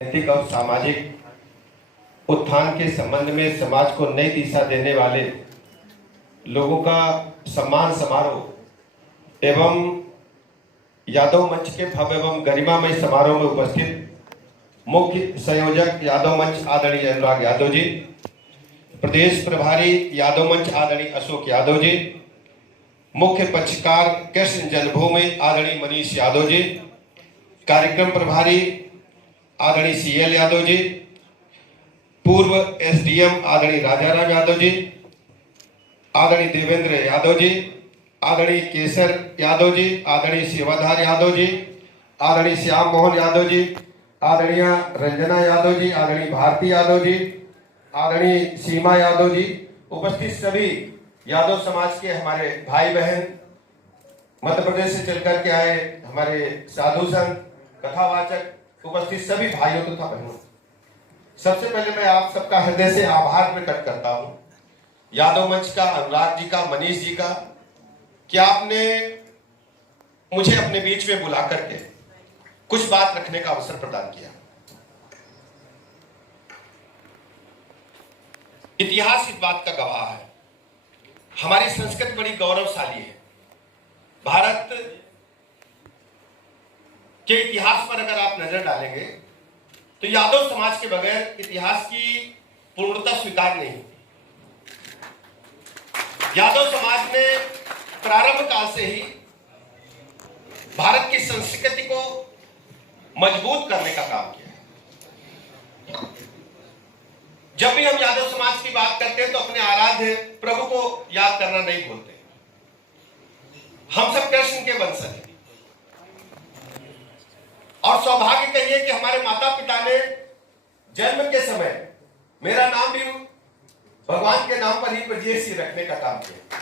नैतिक और सामाजिक उत्थान के संबंध में समाज को नई दिशा देने वाले लोगों का सम्मान समारोह एवं यादव मंच के भव्य एवं गरिमामय समारोह में उपस्थित मुख्य संयोजक यादव मंच आदरणीय अनुराग यादव जी, प्रदेश प्रभारी यादव मंच आदरणीय अशोक यादव जी, मुख्य पक्षकार कृष्ण जन्मभूमि आदरणीय मनीष यादव जी, कार्यक्रम प्रभारी आदरणीय सीएल यादव जी, पूर्व एसडीएम आदरणीय राजाराम यादव जी, आदरणीय देवेंद्र यादव जी, आदरणीय केसर यादव जी, आदरणीय सेवाधार यादव जी, आदरणीय श्याम मोहन यादव जी, आदरणीय रंजना यादव जी, आदरणीय भारती यादव जी, आदरणीय सीमा यादव जी, उपस्थित सभी यादव समाज के हमारे भाई बहन, मध्य प्रदेश से चलकर के आए हमारे साधु संत, कथावाचक, उपस्थित सभी भाइयों तथा बहनों, सबसे पहले मैं आप सबका हृदय से आभार प्रकट करता हूं यादव मंच का, अनुराग जी का, मनीष जी का, कि आपने मुझे अपने बीच में बुला करके कुछ बात रखने का अवसर प्रदान किया। इतिहास इस बात का गवाह है, हमारी संस्कृति बड़ी गौरवशाली है। भारत के इतिहास पर अगर आप नजर डालेंगे तो यादव समाज के बगैर इतिहास की पूर्णता स्वीकार नहीं। यादव समाज ने प्रारंभ काल से ही भारत की संस्कृति को मजबूत करने का काम किया। जब भी हम यादव समाज की बात करते हैं तो अपने आराध्य प्रभु को याद करना नहीं भूलते। हम सब कृष्ण के वंशज हैं और सौभाग्य कहिए कि हमारे माता पिता ने जन्म के समय मेरा नाम भी भगवान के नाम पर ही ब्रजेश रखने का काम किया।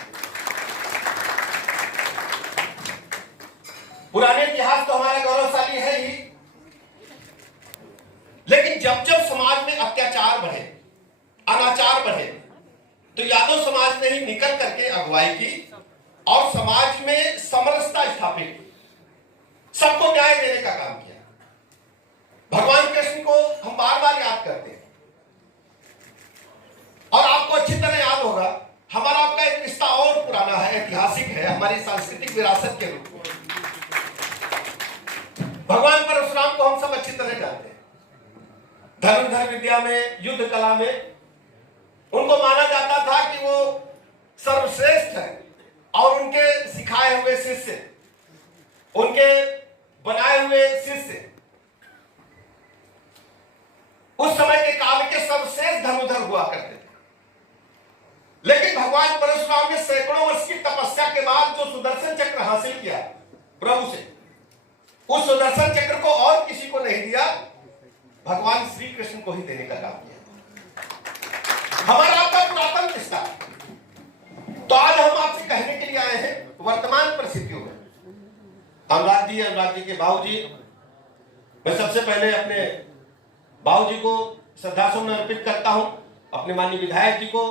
पुराने इतिहास तो हमारा गौरवशाली है ही, लेकिन जब जब समाज में अत्याचार बढ़े, अनाचार बढ़े, तो यादव समाज ने ही निकल करके अगुवाई की और समाज में समरसता स्थापित की, सबको न्याय देने का काम किया। भगवान कृष्ण को हम बार बार याद करते हैं और आपको अच्छी तरह याद होगा, हमारा आपका एक रिश्ता और पुराना है, ऐतिहासिक है, हमारी सांस्कृतिक विरासत के रूप में। भगवान परशुराम को हम सब अच्छी तरह जानते हैं। धनुर्धर विद्या में, युद्ध कला में उनको माना जाता था कि वो सर्वश्रेष्ठ है और उनके सिखाए हुए शिष्य, उनके बनाए हुए शिष्य उस समय के काल के सर्वश्रेष्ठ धनुर्धर हुआ करते थे। लेकिन भगवान परशुराम ने सैकड़ों वर्ष की तपस्या के बाद जो सुदर्शन चक्र हासिल किया प्रभु से, उस सुदर्शन चक्र को और किसी को नहीं दिया, भगवान श्री कृष्ण को ही देने का काम किया। हमारा आपका पुरातन रिश्ता। तो आज हम आपसे कहने के लिए आए हैं वर्तमान परिस्थितियों में अनुराग जी के बाबू जी, मैं सबसे पहले अपने बाबू जी को श्रद्धासुमन अर्पित करता हूं, अपने माननीय विधायक जी को,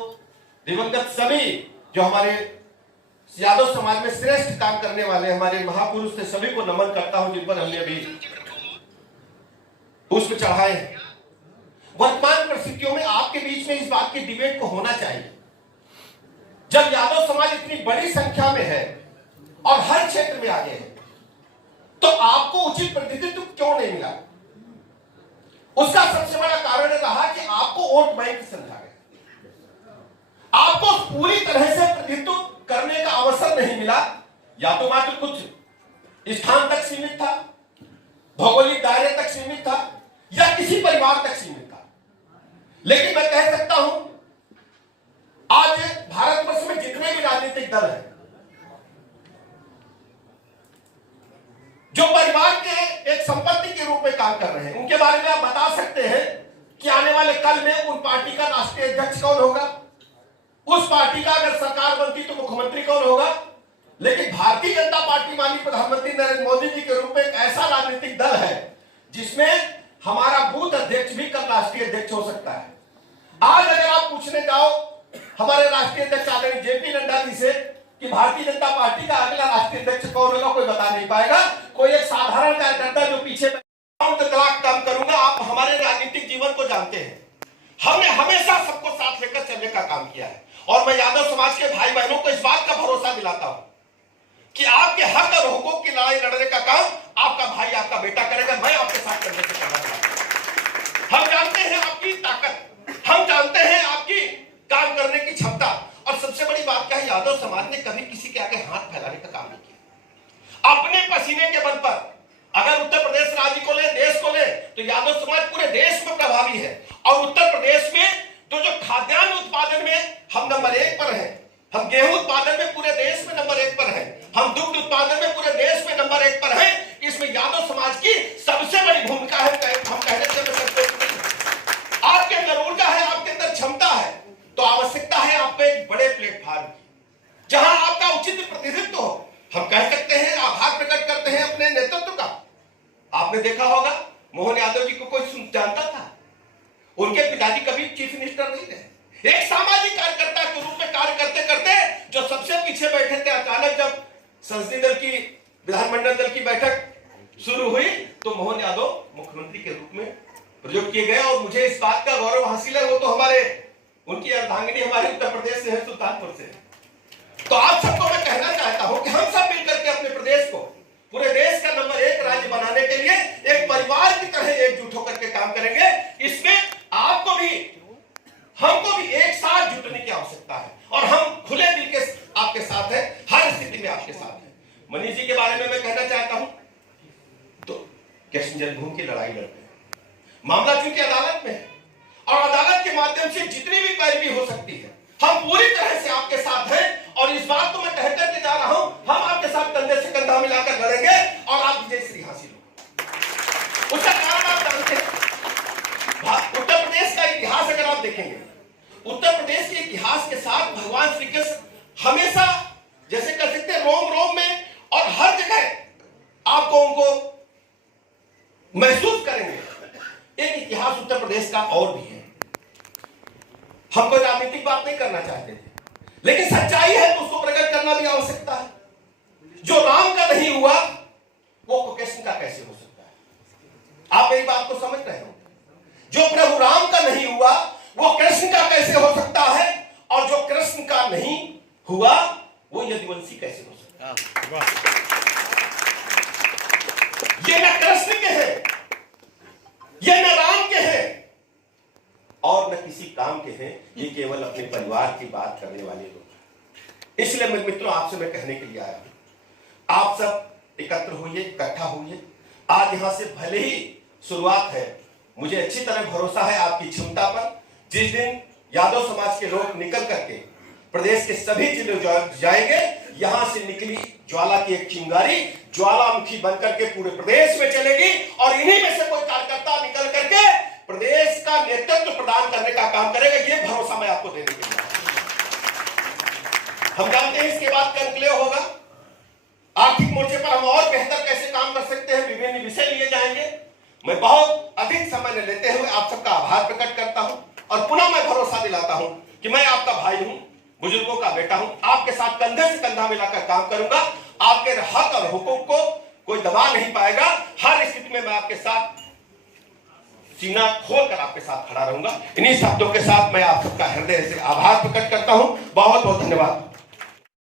दिवंगत सभी जो हमारे यादव समाज में श्रेष्ठ काम करने वाले हमारे महापुरुष थे, सभी को नमन करता हूं जिन पर हमने अभी पुष्प चढ़ाए हैं। वर्तमान परिस्थितियों में आपके बीच में इस बात की डिबेट को होना चाहिए, जब यादव समाज इतनी बड़ी संख्या में है और हर क्षेत्र में आगे है, तो आपको उचित प्रतिनिधित्व क्यों नहीं मिला? उसका सबसे बड़ा कारण रहा कि आपको वोट बैंक समझा गया, आपको पूरी तरह से प्रतिनिधित्व करने का अवसर नहीं मिला। या तो मात्र कुछ स्थान तक सीमित था, भौगोलिक दायरे तक सीमित था, या किसी परिवार तक सीमित था। लेकिन मैं कह सकता हूं आज भारतवर्ष में जितने भी राजनीतिक दल हैं, जो परिवार के एक संपत्ति के रूप में काम कर रहे हैं, उनके बारे में आप बता सकते हैं कि आने वाले कल में उन पार्टी का राष्ट्रीय अध्यक्ष कौन होगा, उस पार्टी का अगर सरकार बनती तो मुख्यमंत्री कौन होगा। लेकिन भारतीय जनता पार्टी माननीय प्रधानमंत्री नरेंद्र मोदी जी के रूप में एक ऐसा राजनीतिक दल है जिसमें हमारा बूथ अध्यक्ष भी कल राष्ट्रीय अध्यक्ष हो सकता है। आज अगर आप पूछने जाओ हमारे राष्ट्रीय अध्यक्ष आदरणीय जेपी नड्डा जी से कि भारतीय जनता पार्टी का अगला राष्ट्रीय अध्यक्ष कौन होगा, कोई बता नहीं पाएगा। कोई एक साधारण कार्यकर्ता जो पीछे काम करूंगा, आप हमारे जानते हैं हमने हमेशा सबको साथ लेकर चलने का काम किया है और मैं यादव समाज के भाई बहनों को इस बात का भरोसा दिलाता हूं कि आपके हक और हुकूक की लड़ाई लड़ने का काम आपका भाई आपका बेटा करेगा। मैं आपके साथ करने से करना चाहता हूं। हम जानते हैं आपकी ताकत, हम जानते हैं आपकी काम करने की क्षमता, और सबसे बड़ी बात क्या है, यादव समाज ने कभी किसी के आगे हाथ फैलाने का काम नहीं किया। अपने पसीने के बल पर अगर उत्तर प्रदेश राज्य को ले, देश को ले, तो यादव समाज पूरे देश में प्रभावी है। और उत्तर प्रदेश में तो जो खाद्यान्न उत्पादन में हम नंबर 1 पर हैं, हम गेहूं उत्पादन में पूरे देश में नंबर 1 पर हैं, हम दुग्ध उत्पादन में पूरे देश में नंबर 1 पर हैं। इसमें यादव समाज की सबसे बड़ी भूमिका है। हम कहने से आपके अंदर ऊर्जा है, आपके अंदर क्षमता है, तो आवश्यकता है आपको एक बड़े प्लेटफॉर्म की जहां आपका उचित प्रतिनिधित्व हो। हम कह सकते हैं, आभार प्रकट करते हैं अपने नेतृत्व का। आपने देखा होगा मोहन यादव जी को कोई जानता था? उनके पिताजी कभी चीफ मिनिस्टर नहीं थे। एक सामाजिक कार्यकर्ता के रूप में कार्य करते करते जो सबसे पीछे बैठे थे, अचानक जब संसदीय दल की, विधानमंडल दल की बैठक शुरू हुई तो मोहन यादव मुख्यमंत्री के रूप में प्रयोग किए गए। और मुझे इस बात का गौरव हासिल है, वो तो हमारे उनकी अर्धांगिनी हमारे उत्तर प्रदेश से है, सुल्तानपुर से। तो आप सबको मैं कहना चाहता हूं कि हम सब मिलकर के अपने प्रदेश को पूरे देश का नंबर 1 राज्य बनाने के लिए एक परिवार की तरह एकजुट होकर के काम करेंगे। इसमें आपको भी, हमको भी एक साथ जुटने की आवश्यकता है और हम खुले दिल के आपके साथ हैं, हर स्थिति में आपके साथ हैं। मनीष जी के बारे में मैं कहना चाहता हूं, तो कृष्ण जन्मभूमि की लड़ाई लड़ते हैं, मामला चूंकि अदालत में है और अदालत के माध्यम से जितनी भी पैरवी हो सकती है हम पूरी तरह से आपके साथ हैं। और इस बात को मैं कहकर के जा रहा हूं, हम आपके साथ कंधे से कंधा मिलाकर लड़ेंगे और आप विजयश्री हासिल हो। उसका कारण आप जानते हैं, उत्तर प्रदेश का इतिहास अगर आप देखेंगे, उत्तर प्रदेश के इतिहास के साथ भगवान श्री कृष्ण हमेशा, जैसे कह सकते हैं, रोम रोम में और हर जगह आपको उनको महसूस करेंगे। एक इतिहास उत्तर प्रदेश का और भी है। हम कोई राजनीतिक बात नहीं करना चाहते थे, लेकिन सच्चाई है तो उसको प्रकट करना भी आवश्यकता है। जो राम का नहीं हुआ वो कृष्ण का कैसे हो सकता है? आप मेरी बात को समझ रहे हो? जो प्रभु राम का नहीं हुआ वो कृष्ण का कैसे हो सकता है? और जो कृष्ण का नहीं हुआ वो यदुवंशी कैसे हो सकता है? ये न कृष्ण के हैं, ये न राम के हैं और न किसी काम के हैं, ये केवल अपने परिवार की बात करने वाले लोग हैं। इसलिए मेरे मित्रों, आपसे मैं कहने के लिए आया हूं, आप सब एकत्र होइए, इकट्ठा होइए। आज यहां से भले ही शुरुआत है, मुझे अच्छी तरह भरोसा है आपकी क्षमता पर। जिस दिन यादव समाज के लोग निकल करके प्रदेश के सभी जिले जाएंगे, यहां से निकली ज्वाला की एक चिंगारी ज्वालामुखी बनकर के पूरे प्रदेश में चलेगी और इन्हीं में से कोई कार्यकर्ता निकल करके प्रदेश का नेतृत्व प्रदान करने का काम करेगा। ये भरोसा मैं आपको देने के लिए, हम जानते हैं इसके बाद कंक्लेव होगा। आर्थिक मोर्चे पर हम और बेहतर कैसे काम कर सकते हैं, विभिन्न विषय लिए जाएंगे। मैं बहुत अधिक समय न लेते हुए आप सबका आभार प्रकट करता हूं और पुनः मैं भरोसा दिलाता हूं कि मैं आपका भाई हूं, बुजुर्गों का बेटा हूं, आपके साथ कंधे से कंधा मिलाकर काम करूंगा। आपके हक और हुकूक को कोई दबा नहीं पाएगा। हर स्थिति में मैं आपके साथ सीना खोलकर आपके साथ खड़ा रहूंगा। इन्हीं शब्दों के साथ मैं आप सबका हृदय से आभार प्रकट करता हूं। बहुत बहुत धन्यवाद।